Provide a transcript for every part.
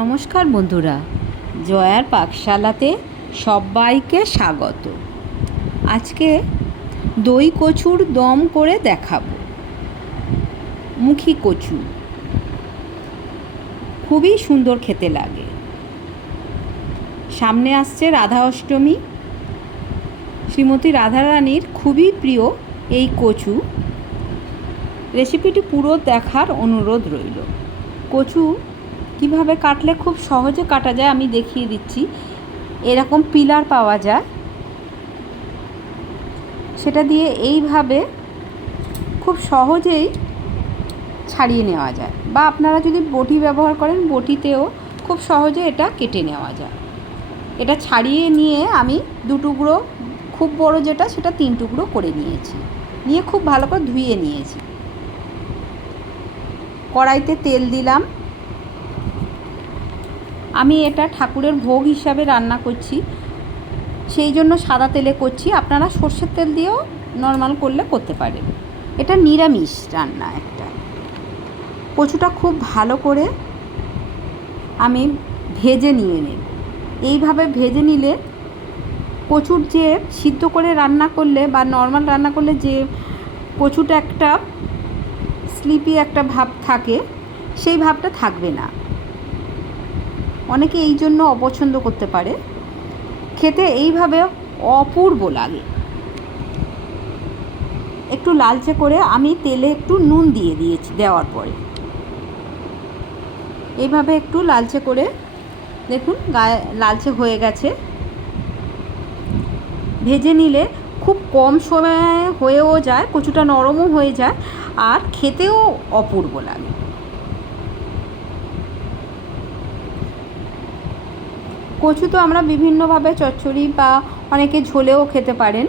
নমস্কার বন্ধুরা, জয়ার পাকশালাতে সবাইকে স্বাগত। আজকে দই কচুর দম করে দেখাবো। মুখী কচু খুবই সুন্দর খেতে লাগে। সামনে আসছে রাধা অষ্টমী। শ্রীমতী রাধারানীর খুবই প্রিয় এই কচু। রেসিপিটি পুরো দেখার অনুরোধ রইল। কচু কীভাবে কাটলে খুব সহজে কাটা যায় আমি দেখিয়ে দিচ্ছি। এরকম পিলার পাওয়া যায়, সেটা দিয়ে এইভাবে খুব সহজেই ছাড়িয়ে নেওয়া যায়, বা আপনারা যদি বটি ব্যবহার করেন বটিতেও খুব সহজে এটা কেটে নেওয়া যায়। এটা ছাড়িয়ে নিয়ে আমি দু টুকরো, খুব বড় যেটা সেটা 3 টুকরো করে নিয়েছি। নিয়ে খুব ভালো করে ধুয়ে নিয়েছি। কড়াইতে তেল দিলাম। আমি এটা ঠাকুরের ভোগ হিসাবে রান্না করছি, সেই জন্য সাদা তেলে করছি। আপনারা সর্ষের তেল দিয়েও নর্মাল করলে করতে পারেন। এটা নিরামিষ রান্না একটা। কচুটা খুব ভালো করে আমি ভেজে নিয়ে নেব। এইভাবে ভেজে নিলে কচুর যে সিদ্ধ করে রান্না করলে বা নর্মাল রান্না করলে যে কচুটা একটা স্লিপি একটা ভাব থাকে, সেই ভাবটা থাকবে না। অনেকে এই জন্য অপছন্দ করতে পারে। খেতে এইভাবে অপূর্ব লাগে। একটু লালচে করে আমি তেলে একটু নুন দিয়ে দিয়েছি। দেওয়ার পরে এইভাবে একটু লালচে করে দেখুন গায়ে লালচে হয়ে গেছে। ভেজে নিলে খুব কম সময়ে হয়েও যায়, কচুটা নরমও হয়ে যায়, আর খেতেও অপূর্ব লাগে। কচু তো আমরা বিভিন্নভাবে চচ্চড়ি বা অনেকে ঝোলেও খেতে পারেন।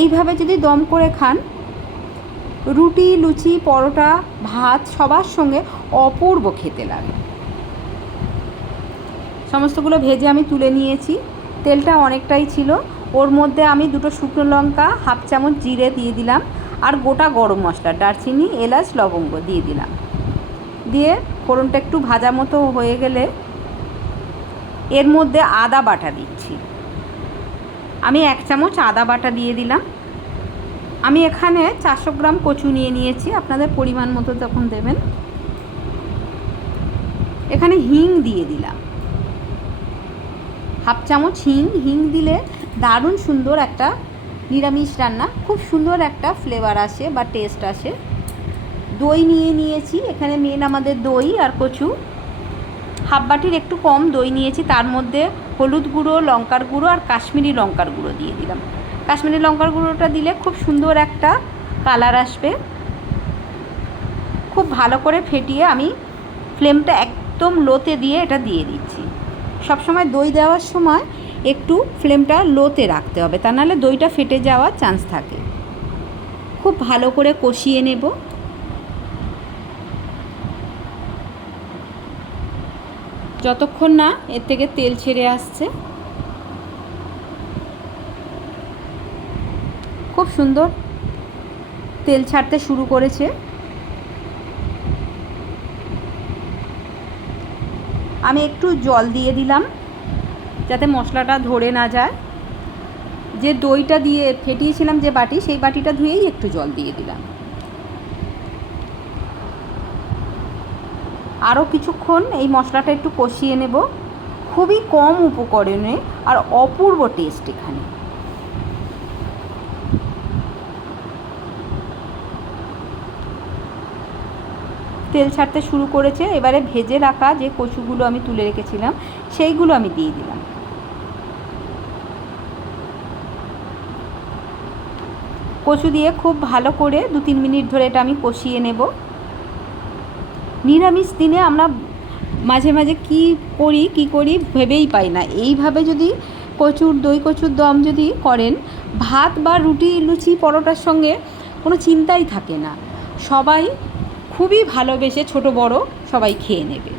এইভাবে যদি দম করে খান, রুটি, লুচি, পরোটা, ভাত সবার সঙ্গে অপূর্ব খেতে লাগে। সমস্তগুলো ভেজে আমি তুলে নিয়েছি। তেলটা অনেকটাই ছিল। ওর মধ্যে আমি 2টো শুকনো লঙ্কা, হাফ চামচ জিরে দিয়ে দিলাম, আর গোটা গরম মশলা, দারচিনি, এলাচ, লবঙ্গ দিয়ে দিলাম। দিয়ে ফোড়নটা একটু ভাজা মতো হয়ে গেলে এর মধ্যে আদা বাটা দিচ্ছি। আমি 1 চামচ আদা বাটা দিয়ে দিলাম। আমি এখানে 400 গ্রাম কচু নিয়ে নিয়েছি, আপনাদের পরিমাণ মতো যখন দেবেন। এখানে হিং দিয়ে দিলাম, হাফ চামচ হিং দিলে দারুণ সুন্দর একটা নিরামিষ রান্না, খুব সুন্দর একটা ফ্লেভার আসে বা টেস্ট আসে। দই নিয়ে নিয়েছি, এখানে মেন আমাদের দই আর কচু। হাফ বাটির একটু কম দই নিয়েছি। তার মধ্যে হলুদ গুঁড়ো, লঙ্কার গুঁড়ো আর কাশ্মীরি লঙ্কার গুঁড়ো দিয়ে দিলাম। কাশ্মীরি লঙ্কার গুঁড়োটা দিলে খুব সুন্দর একটা কালার আসবে। খুব ভালো করে ফেটিয়ে আমি ফ্লেমটা একদম লোতে দিয়ে এটা দিয়ে দিচ্ছি। সবসময় দই দেওয়ার সময় একটু ফ্লেমটা লোতে রাখতে হবে, তা নাহলে দইটা ফেটে যাওয়ার চান্স থাকে। খুব ভালো করে কষিয়ে নেব। যতক্ষণ না এর থেকে তেল ছেড়ে আসছে। খুব সুন্দর তেল ছাড়তে শুরু করেছে। আমি একটু জল দিয়ে দিলাম যাতে মশলাটা ধরে না যায়। যে দইটা দিয়ে ফেটিয়েছিলাম যে বাটি, সেই বাটিটা ধুয়েই একটু জল দিয়ে দিলাম। আরও কিছুক্ষণ এই মশলাটা একটু কষিয়ে নেব। খুবই কম উপকরণে আর অপূর্ব টেস্ট এখানে। তেল ছাড়তে শুরু করেছে। এবারে ভেজে রাখা যে কচুগুলো আমি তুলে রেখেছিলাম সেইগুলো আমি দিয়ে দিলাম। কচু দিয়ে খুব ভালো করে 2-3 মিনিট ধরে এটা আমি কষিয়ে নেব। নিরামিষ দিনে আমরা মাঝে মাঝে কী করি ভেবেই পাই না। এইভাবে যদি দই কচুর দম যদি করেন, ভাত বা রুটি, লুচি, পরোটার সঙ্গে কোনো চিন্তাই থাকে না। সবাই খুবই ভালোবেসে, ছোট বড় সবাই খেয়ে নেবে।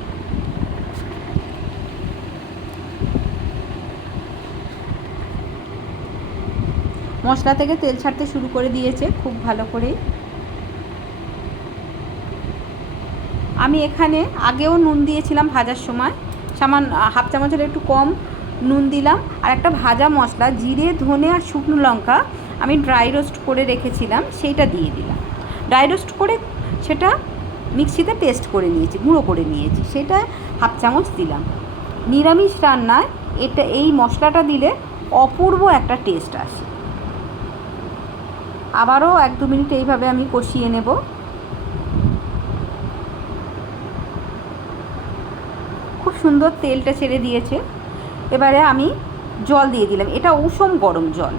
মশলা থেকে তেল ছাড়তে শুরু করে দিয়েছে খুব ভালো করেই। আমি এখানে আগেও নুন দিয়েছিলাম ভাজার সময়, সামান্য হাফ চামচের একটু কম নুন দিলাম। আর একটা ভাজা মশলা জিরে, ধনে আর শুকনো লঙ্কা আমি ড্রাই রোস্ট করে রেখেছিলাম, সেইটা দিয়ে দিলাম। ড্রাই রোস্ট করে সেটা মিক্সিতে পেস্ট করে নিয়েছি, গুঁড়ো করে নিয়েছি, সেটা হাফ চামচ দিলাম। নিরামিষ রান্নায় এই মশলাটা দিলে অপূর্ব একটা টেস্ট আসে। আবারও 1-2 মিনিট এইভাবে আমি কষিয়ে নেব। খুব সুন্দর তেলটা ছেড়ে দিয়েছে। এবারে আমি জল দিয়ে দিলাম, এটা উষম গরম জল।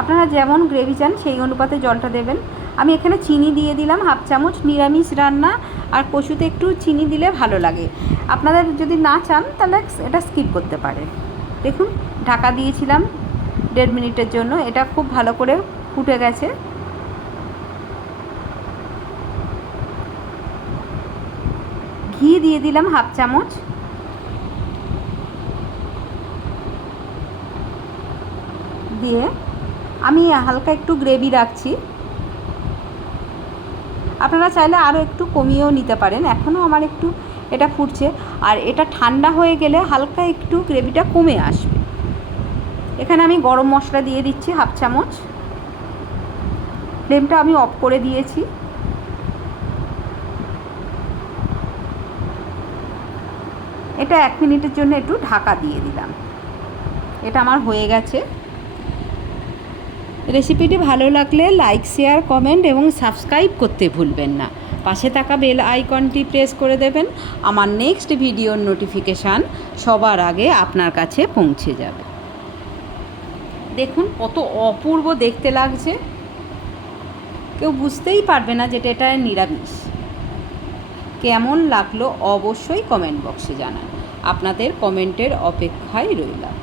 আপনারা যেমন গ্রেভি চান সেই অনুপাতে জলটা দেবেন। আমি এখানে চিনি দিয়ে দিলাম হাফ চামচ। নিরামিষ রান্না আর কচুতে একটু চিনি দিলে ভালো লাগে। আপনাদের যদি না চান তাহলে এটা স্কিপ করতে পারেন। দেখুন, ঢাকা দিয়েছিলাম 1.5 মিনিটের জন্য। এটা খুব ভালো করে ফুটে গেছে। ঘি দিয়ে দিলাম হাফ চামচ। দিয়ে আমি হালকা একটু গ্রেভি রাখছি। আপনারা চাইলে আরও একটু কমিয়েও নিতে পারেন। এখনও আমার একটু এটা ফুটছে, আর এটা ঠান্ডা হয়ে গেলে হালকা একটু গ্রেভিটা কমে আসবে। এখানে আমি গরম মশলা দিয়ে দিচ্ছি হাফ চামচ। ফ্লেমটা আমি অফ করে দিয়েছি। এটা 1 মিনিটের জন্য একটু ঢাকা দিয়ে দিলাম। এটা আমার হয়ে গেছে। রেসিপিটি ভালো লাগলে লাইক, শেয়ার, কমেন্ট এবং সাবস্ক্রাইব করতে ভুলবেন না। পাশে থাকা বেল আইকনটি প্রেস করে দেবেন। আমার নেক্সট ভিডিওর নোটিফিকেশান সবার আগে আপনার কাছে পৌঁছে যাবে। দেখুন কত অপূর্ব দেখতে লাগছে, কেউ বুঝতেই পারবে না যেটা এটা নিরামিষ। কেমন লাগলো অবশ্যই কমেন্ট বক্সে জানান। আপনাদের কমেন্টের অপেক্ষায় রইলাম।